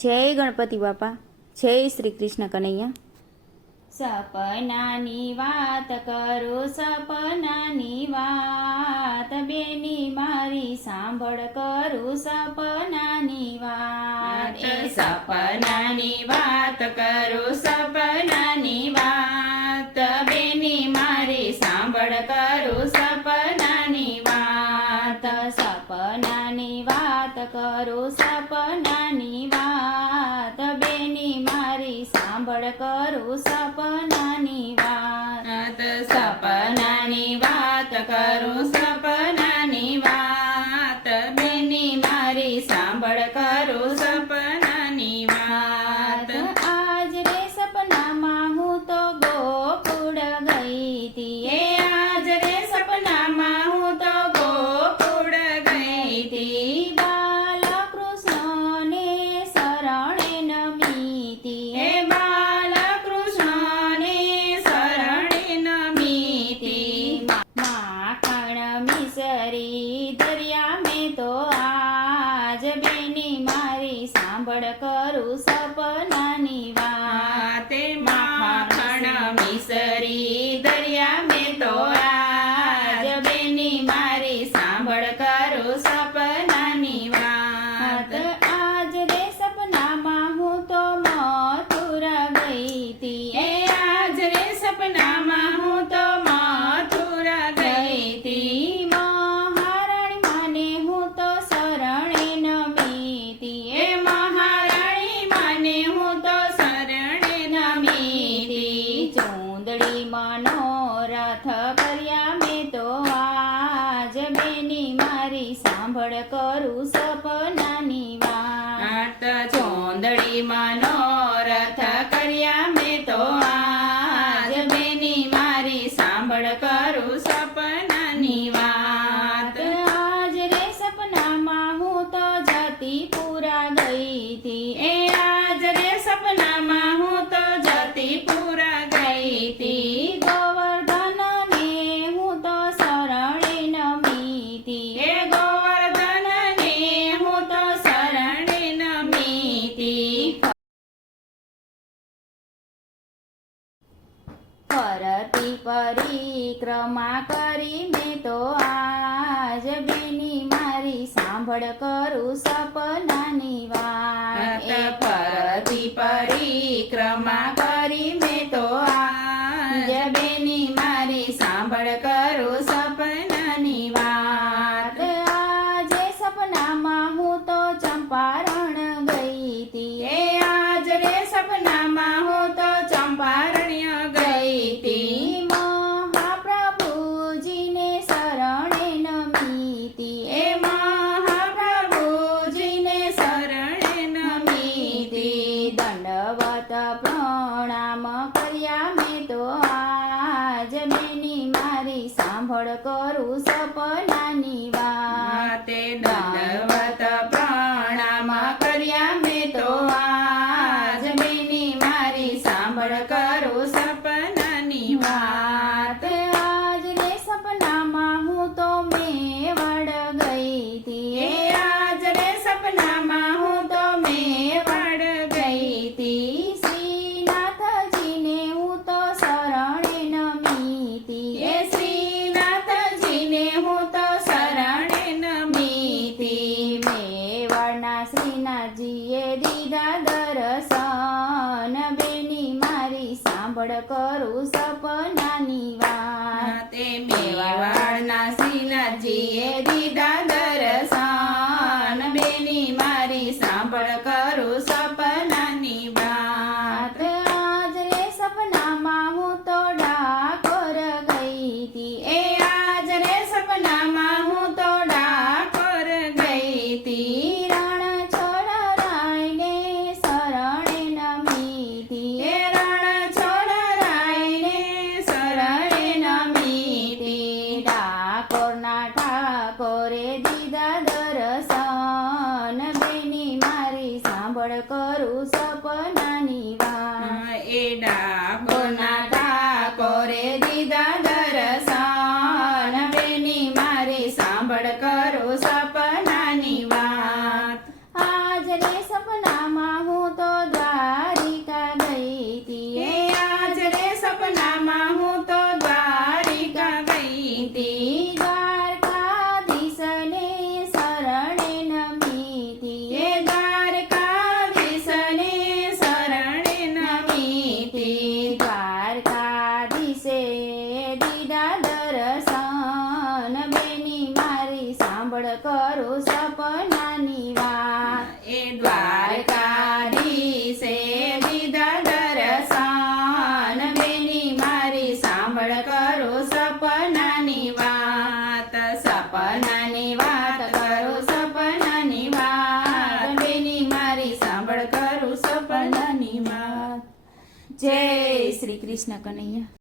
જય ગણપતિ બાપા, જય શ્રી કૃષ્ણ કનૈયા. સપનાની વાત કરું, સપનાની વાત, બેની મારી સાંભળ કરું સપનાની વાત. સપનાની વાત કરું, સપનાની વાત, બેની મારી સાંભળ કરું સપનાની વાત. સપનાની વાત કરું, સપનાની વાત, બેની મારી સાંભળ કરું સપનાની વાત. સપનાની વાત કરું, સપનાની વાત, બેની મારી સાંભળ કરું સપનાની વાત. આજ રે સપનામાં હું તો ગોકુળ ગઈ તી, આજ રે સપનામાં હું તો ગોકુળ ગઈ તી. બાલકૃષ્ણને શરણે નમીતી, બાલકૃષ્ણને શરણે નમીતી. માખણ મિસરી દરિયા મેં તો આજ, બેની મારી સાંભળ કરું સપનાની વાત. માખણ મિસરી દરિયા મેં તો આજ, બેની મારી સાંભળ કરું સપનાની વાત. આજ રે સપનામાં હું તો મથુરા ગઈ તી, આજ રે સપનામાં હું તો મથુરા ગઈ તી. મહારાણી માને હું તો શરણે નમીતી, મહારાણી માને હું તો શરણે નમીતી. ચૂંદડી મનોરથ કર્યા મેં તો આજ, બેની મારી સાંભળ કરું સપનાની વાત. ચૂંદડી મનોરથ કર્યા મેં તો આજ, બેની મારી સાંભળ કરું સપનાની વાત. આજ રે સપનામાં હું તો જતીપુરા ગઈ તી, આજ રે સપનામાં હું તો જતીપુરા ગઈ તી. ગોવર્ધનને હું તો શરણે નમીતી, ગોવર્ધનને હું તો શરણે નમીતી. ફરતી પરિક્રમા કરી મેં તો આજ, બેની મારી સાંભળ કરું સપનાની વાત. ફરતી પરિક્રમા કરી મેં તો આજ, બેની મારી સાંભળ કરું સપનાની વાત. આજે સપનામાં હું તો ચંપારણ ગઈ તી, આજ રે સપનામાં હું તો ચંપારણ્ય ગઈ તી. મહાપ્રભુજીને શરણે નમીતી, મહાપ્રભુજીને શરણે નમીતી. દંડવત પ્રણામ કર્યા મેં તો આજ, બેની મારી સાંભળ કરું સપનાની વાત. દંડવત પ્રણામ કર્યા મેં તો આજ, બેની મારી સાંભળ કરું સપનાની વાત. આજ રે સપનામાં હું તો મેવાડ ગઈ તી, આજ રે સપનામાં હું તો મેવાડ ગઈ તી. શ્રીનાથજીને હું તો શરણે નમીતી, શ્રીનાથજીને હું તો શરણે નમીતી. મેવાડના શ્રીનાથજીએ દીધા દર્શન, બેની મારી સાંભળ કરું સપનાની વાત. મેવાડના શ્રીનાથજીએ દીધા દર્શન, બેની મારી સાંભળ કરું સપનાની વાત. આજ રે સપનામાં હું તો ડાકોર ગઈ તી, આજ રે સપનામાં હું તો ડાકોર ગઈ તી. રણછોડરાયને શરણે નમીતી, રણછોડરાયને શરણે નમીતી. ડાકોરના દીધા દર્શન બેની મારી સાંભળ કરું સપનાની વાત એ દ્વારકાધીશે દીધા દર્શન બેની મારી સાંભળ કરું સપનાની વાત સપનાની વાત કરું સપનાની વાત બેની મારી સાંભળ કરું સપનાની વાત જય શ્રી કૃષ્ણ કનૈયા